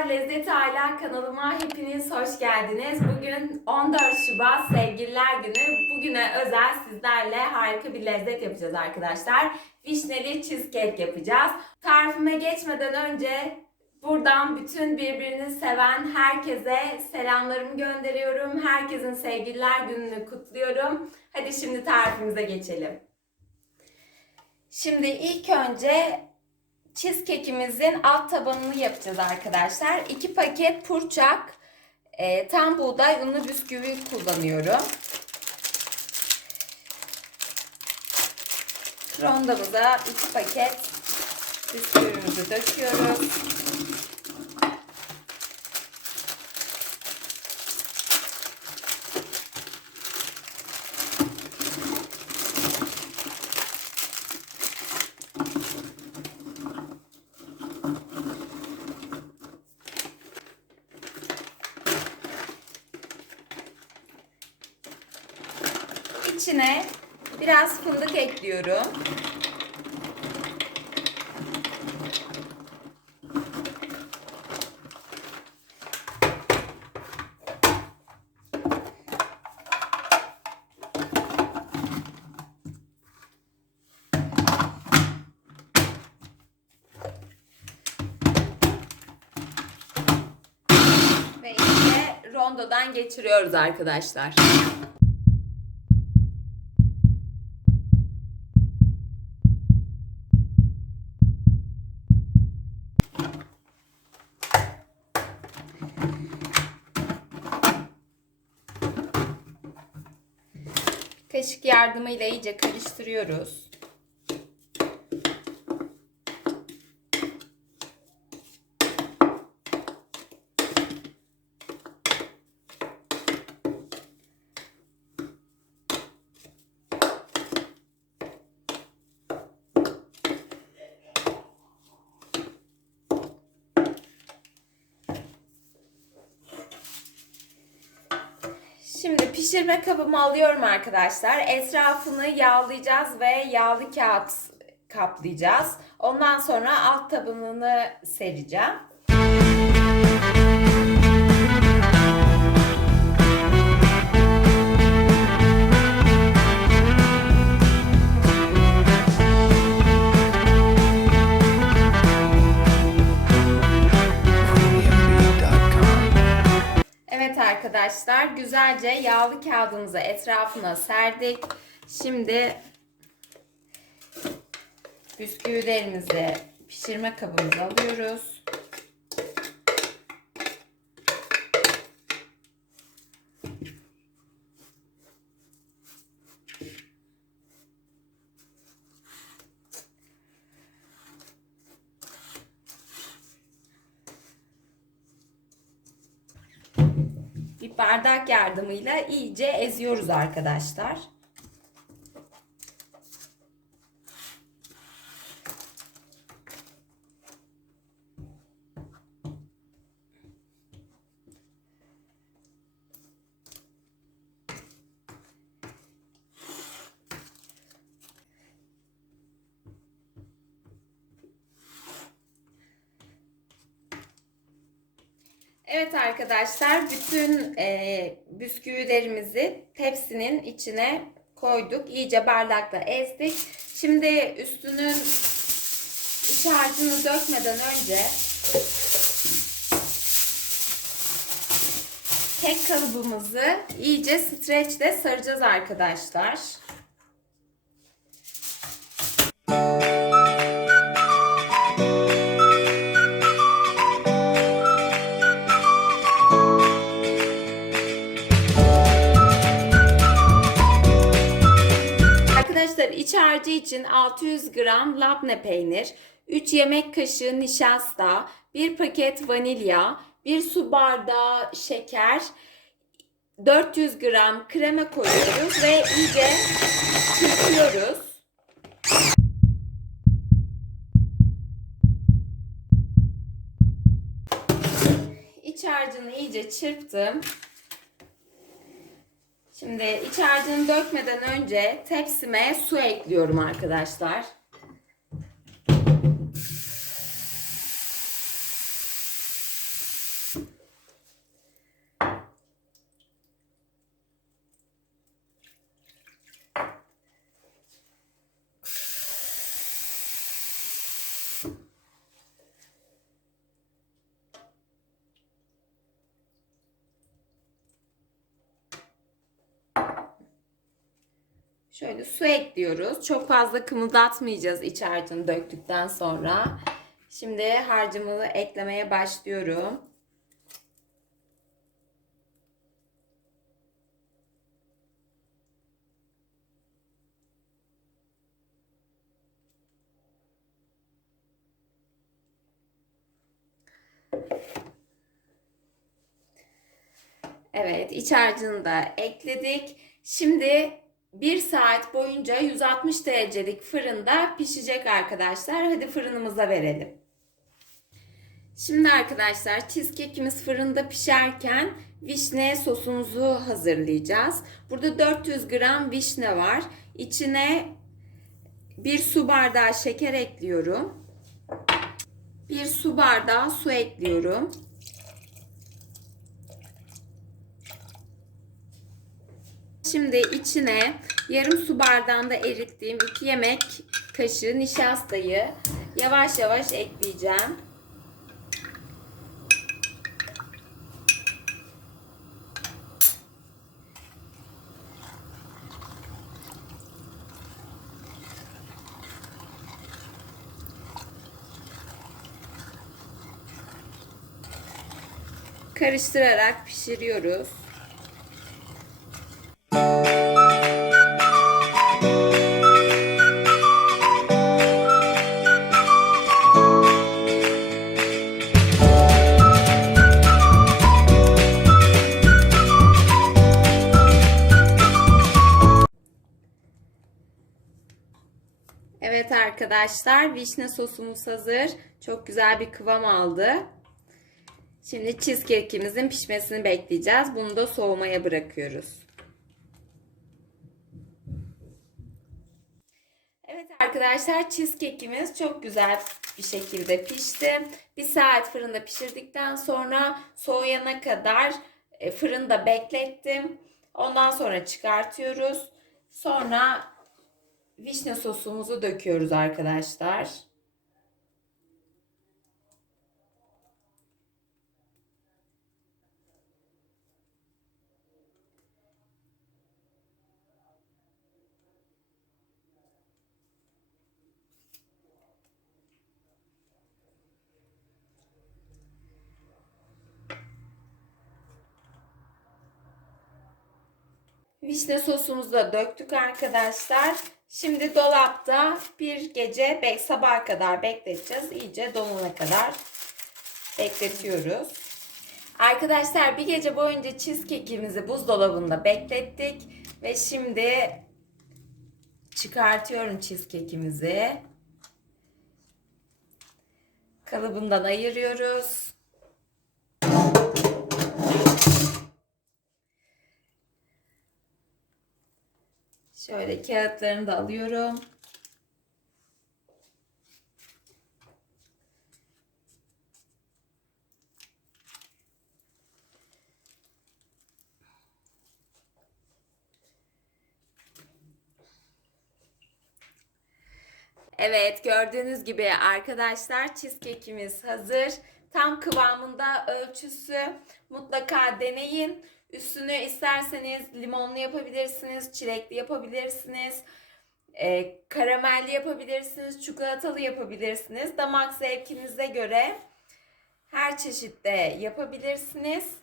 arkadaşlar, Lezzet Hala kanalıma hepiniz hoş geldiniz. Bugün 14 Şubat Sevgililer Günü. Bugüne özel sizlerle harika bir lezzet yapacağız arkadaşlar. Vişneli cheesecake yapacağız. Tarifime geçmeden önce buradan bütün birbirini seven herkese selamlarımı gönderiyorum. Herkesin Sevgililer Günü'nü kutluyorum. Hadi şimdi tarifimize geçelim. Şimdi ilk önce cheesecake'imizin alt tabanını yapacağız arkadaşlar. 2 paket purçak e, tam buğday unlu bisküvi kullanıyorum. Rondamıza 2 paket bisküvimizi döküyoruz. İçine biraz fındık ekliyorum. Ve iyice rondodan geçiriyoruz arkadaşlar. Kaşık yardımıyla iyice karıştırıyoruz. Şimdi pişirme kabımı alıyorum arkadaşlar. Etrafını yağlayacağız ve yağlı kağıt kaplayacağız. Ondan sonra alt tabanını sereceğim. Arkadaşlar güzelce yağlı kağıdımızı etrafına serdik. Şimdi bisküvilerimizi pişirme kabımıza alıyoruz. Bir bardak yardımıyla iyice eziyoruz arkadaşlar. Evet arkadaşlar bütün e, bisküvilerimizi tepsinin içine koyduk. İyice bardakla ezdik. Şimdi üstünün iç harcını dökmeden önce kek kalıbımızı iyice streçle saracağız arkadaşlar. İçin 600 gram labne peynir, 3 yemek kaşığı nişasta, 1 paket vanilya, 1 su bardağı şeker, 400 gram krema koyuyoruz ve iyice çırpıyoruz. İç harcını iyice çırptım. Şimdi iç harcını dökmeden önce tepsime su ekliyorum arkadaşlar. Şöyle su ekliyoruz. Çok fazla kımıldatmayacağız iç harcını döktükten sonra. Şimdi harcımı eklemeye başlıyorum. Evet, iç harcını da ekledik. Şimdi 1 saat boyunca 160 derecelik fırında pişecek arkadaşlar. Hadi fırınımıza verelim. Şimdi arkadaşlar cheesecake'imiz fırında pişerken vişne sosumuzu hazırlayacağız. Burada 400 gram vişne var. İçine bir su bardağı şeker ekliyorum. Bir su bardağı su ekliyorum. Şimdi içine yarım su bardağında erittiğim 2 yemek kaşığı nişastayı yavaş yavaş ekleyeceğim. Karıştırarak pişiriyoruz. Arkadaşlar vişne sosumuz hazır. Çok güzel bir kıvam aldı. Şimdi cheesecake'imizin pişmesini bekleyeceğiz. Bunu da soğumaya bırakıyoruz. Evet arkadaşlar cheesecake'imiz çok güzel bir şekilde pişti. Bir saat fırında pişirdikten sonra soğuyana kadar e, fırında beklettim. Ondan sonra çıkartıyoruz. Sonra vişne sosumuzu döküyoruz arkadaşlar. Vişne sosumuzu da döktük arkadaşlar. Şimdi dolapta bir gece bek sabaha kadar bekleteceğiz. İyice donana kadar bekletiyoruz. Arkadaşlar bir gece boyunca cheesecake'imizi buzdolabında beklettik ve şimdi çıkartıyorum cheesecake'imizi. Kalıbından ayırıyoruz. Şöyle kağıtlarını da alıyorum. Evet gördüğünüz gibi arkadaşlar cheesecake'imiz hazır. Tam kıvamında ölçüsü mutlaka deneyin. Üstüne isterseniz limonlu yapabilirsiniz, çilekli yapabilirsiniz, e, karamelli yapabilirsiniz, çikolatalı yapabilirsiniz. Damak zevkinize göre her çeşitte yapabilirsiniz.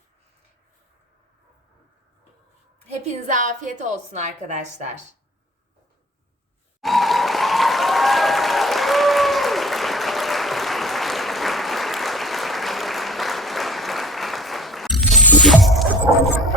Hepinize afiyet olsun arkadaşlar. you.